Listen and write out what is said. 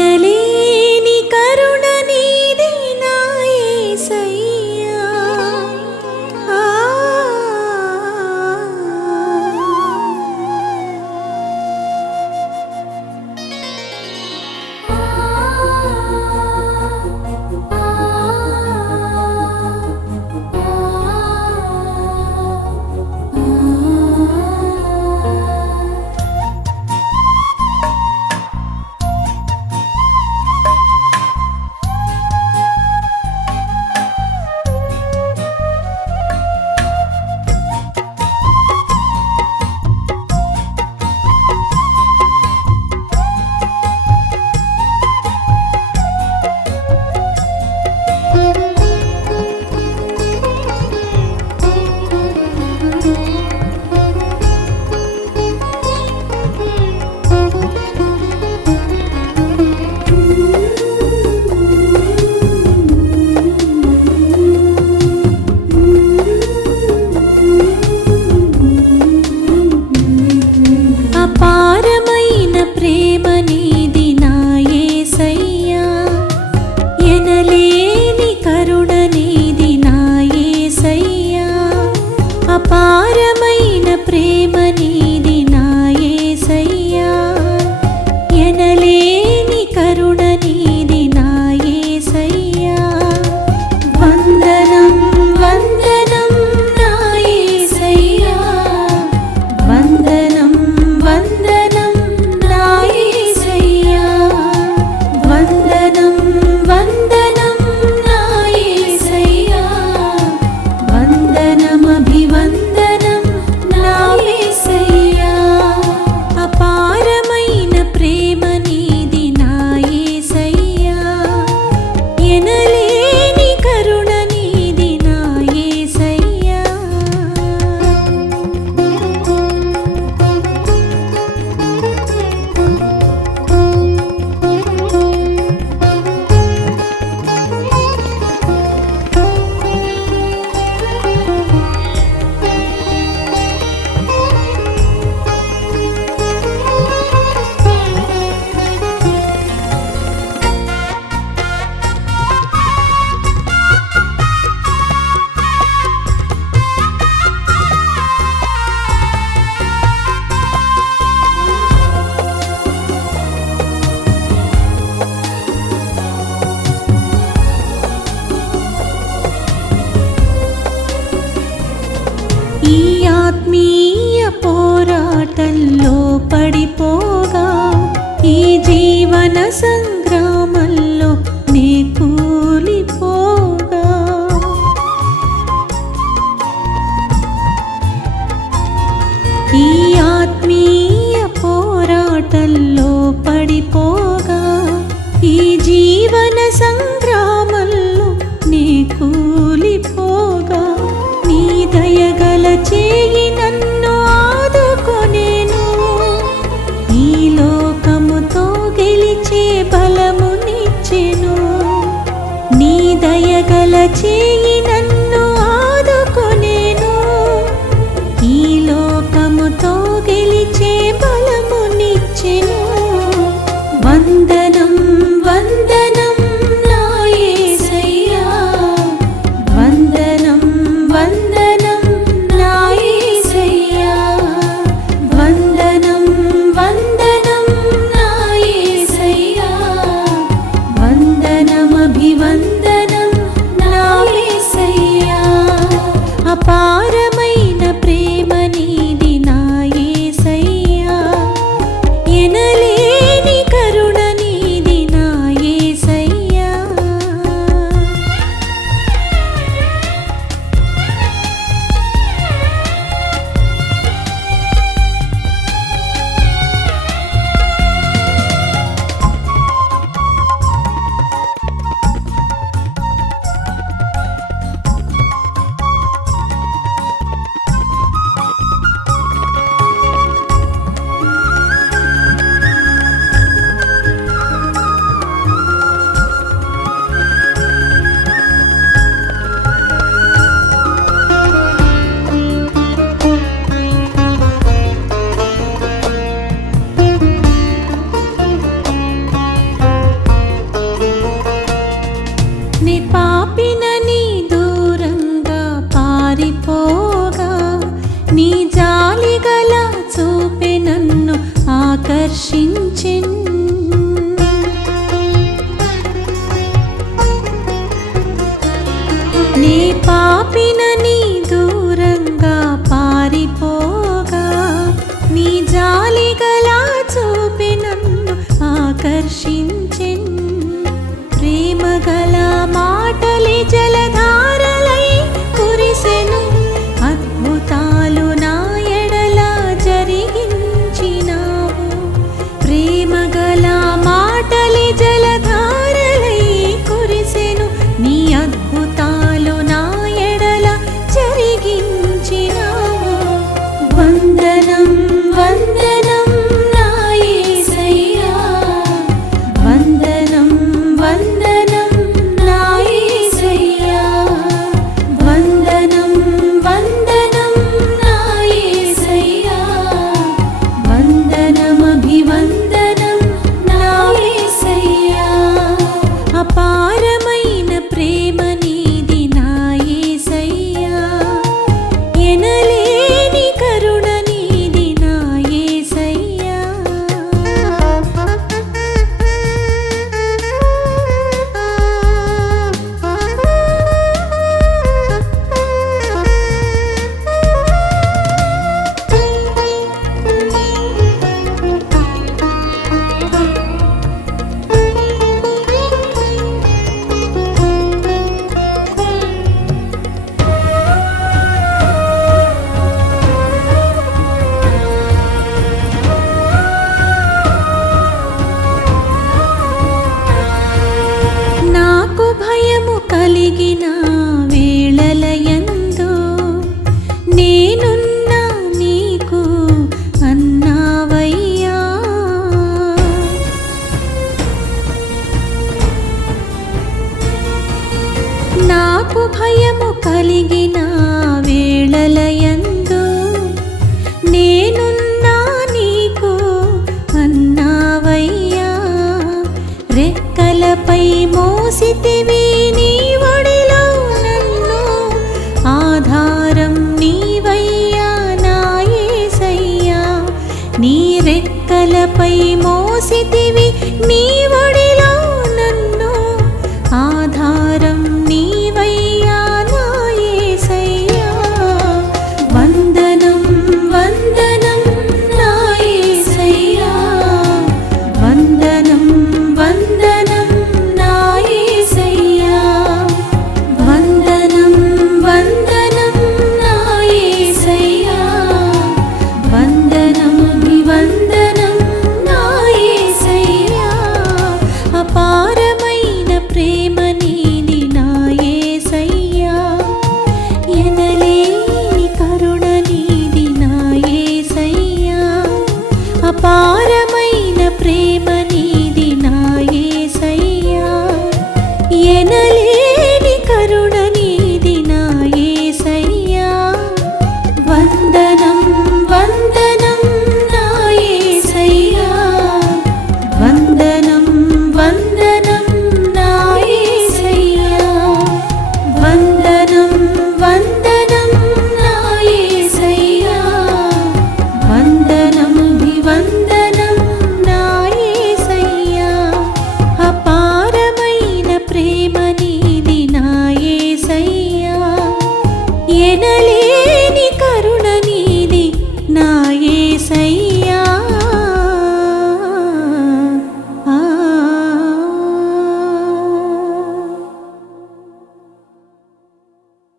ఎనలేని కరుణ నీది నా యేసయ్యా. అపారమైన ప్రేమ నీది నా యేసయ్యా. ఎనలేని కరుణ నీది నా యేసయ్యా. అపారమైన ప్రేమ నీది నా యేసయ్యా. ఎనలేని కరుణ నీది నా యేసయ్యా. వందనం వందనం నా యేసయ్యా. వందనం వందనం నా యేసయ్యా. వందనం వందనం నా యేసయ్యా. వందనం అభివందనం నా యేసయ్యా. అపారమైన ప్రేమ నీది నా యేసయ్యా. ఎనలేని కరుణ నీది నా యేసయ్యా. ఈ ఆత్మీయ పోరాటంలో పడిపోగా, ఈ జీవన సంగ్రామంలో నే కూలిపోగా, ఈ ఆత్మీయ పోరాటంలో పడిపోగా, ఈ జీవన సంగ్రామంలో నే కూలిపోగా, నీ దయగల చేయి నన్ను ఆదుకొనేను. ఈ లోకముతో గెలిచే బల ఆకర్షించెన్ ప్రేమగల మాటలే జలధారలై కురిసెను అద్భుతాలు నా ఎడల జరిగించినావు ప్రేమగల మాటలే జలధారలై కురిసెను నీ అద్భుతాలు నా ఎడల జరిగించినావు వందనం వందనం నా యేసయ్యా వందనం వందనం నా యేసయ్యా వందనం వందనం నా యేసయ్యా వందనం అభివందనం నా యేసయ్యా అపారమైన ప్రేమ నీది నా యేసయ్యా ఎనలేని కరుణ నీది నా యేసయ్యా నాకు భయము కలిగిన వేళలయందు నేనున్నా నీకు అన్నావయ్యా నాకు భయము కలిగిన వేళలయందు నేనున్నా నీకు అన్నావయ్యా రెక్కలపై మోసితివి నీ ఒడిలో నన్ను ఆధారం నీవయ్యా నా యేసయ్యా నీ రెక్కలపై మోసితివి నీ ఒడిలో